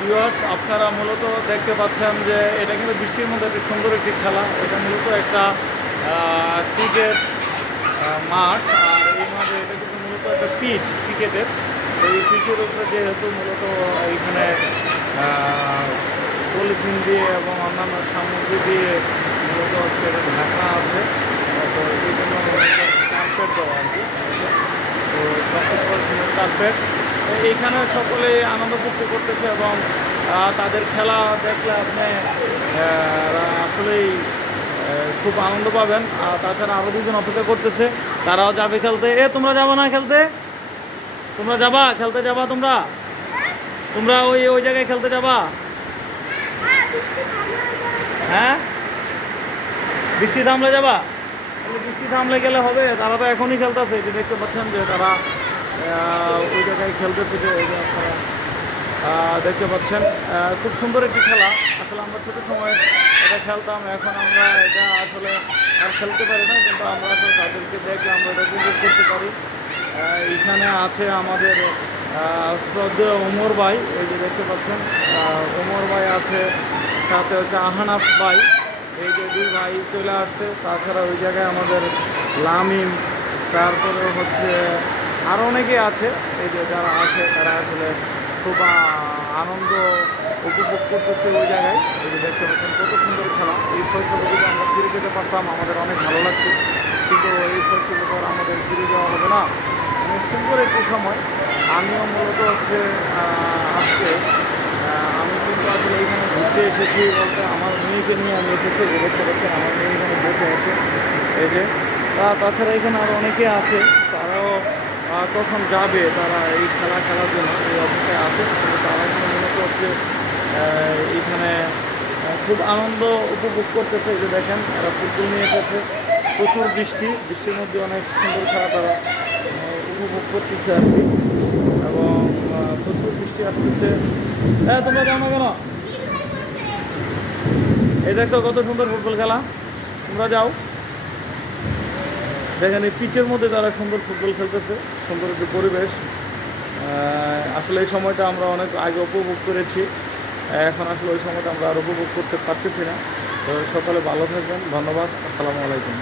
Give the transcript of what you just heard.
Viewers, আপনারা মূলত দেখতে পাচ্ছেন যে এটা কিন্তু বৃষ্টির মধ্যে একটা সুন্দর একটি খেলা। এটা মূলত একটা ক্রিকেট মাঠ। আর এই মাঠে এটা কিন্তু মূলত একটা পিচ ক্রিকেটের। এই পিচের উপরে যেহেতু মূলত এইখানে পলিথিন দিয়ে এবং অন্যান্য সামগ্রী দিয়ে মূলত হচ্ছে এটা ঢাকা আছে। তো এই জন্য কার্পেট দেওয়া আর কি। তো কার্পেট এইখানে সকলেই আনন্দ ফুর্তি করতেছে এবং তাদের খেলা দেখলে আপনি আসলেই খুব আনন্দ পাবেন। আর তাছাড়া আরও দুজন অপেক্ষা করতেছে, তারাও যাবে খেলতে। তোমরা যাবা না খেলতে? তোমরা যাবা খেলতে? যাবা তোমরা? তোমরা ওই ওই জায়গায় খেলতে যাবা? হ্যাঁ, বৃষ্টি থামলে যাবা? তাহলে বৃষ্টি থামলে গেলে হবে। তারা তো এখনই খেলতেছে, যে দেখতে পাচ্ছেন যে তারা ওই জায়গায় খেলতেছে। যে আপনারা দেখতে পাচ্ছেন খুব সুন্দর একটি খেলা। আসলে আমরা ছোটো সময় এটা খেলতাম, এখন আমরা এটা আসলে আর খেলতে পারি না, কিন্তু আমরা আসলে তাদেরকে দেখলে আমরা এটা উপভোগ করতে পারি। এইখানে আছে আমাদের শ্রদ্ধেয় ওমর ভাই, এই যে দেখতে পাচ্ছেন ওমর ভাই আছে, সাথে হচ্ছে আহানাফ ভাই, এই যে দুই ভাই চলে আসছে। তাছাড়া ওই জায়গায় আমাদের লামিম, তারপরে হচ্ছে আরও অনেকে আছে। এই যে যারা আছে তারা আসলে খুব আনন্দ উপভোগ করতেছে ওই জায়গায়। এই যে দেখতে পাচ্ছেন কত সুন্দর খেলা। এই শৈশবে যদি আমরা ফিরে যেতে পারতাম আমাদের অনেক ভালো লাগতো, কিন্তু এই শৈশবে পর আমাদের ফিরে যাওয়া হবে না। অনেক সুন্দর একটি সময়। আমিও মূলত হচ্ছে আজকে আমি কিন্তু আসলে এইখানে ঘুরতে এসেছি বলতে আমার মেয়েকে নিয়ে আমি এসেছি। যে দেখতে পাচ্ছেন আমার মেয়ে এখানে বসে আছে। এই যে তাছাড়া এখানে আরও অনেকে আছে, তারাও কখন যাবে, তারা এই খেলা খেলার জন্য এই অবস্থায় আছে। কিন্তু তারা এখানে মূলত হচ্ছে এইখানে খুব আনন্দ উপভোগ করতেছে। এই যে দেখেন এরা ফুটবল নিয়ে এসেছে। প্রচুর বৃষ্টির মধ্যে অনেক সুন্দর খেলা তারা উপভোগ করতেছে আর কি। এবং প্রচুর বৃষ্টি আসতেছে। হ্যাঁ, তোমরা যাও না কেন? এই দেখো কত সুন্দর ফুটবল খেলা, তোমরা যাও। দেখেন এই পিচের মধ্যে তারা সুন্দর ফুটবল খেলতেছে, সুন্দর একটি পরিবেশ। আসলে এই সময়টা আমরা অনেক আগে উপভোগ করেছি, এখন আসলে ওই সময়টা আমরা আর উপভোগ করতে পারতেছি না। তো সকালে ভালো থাকবেন, ধন্যবাদ, আসসালামু আলাইকুম।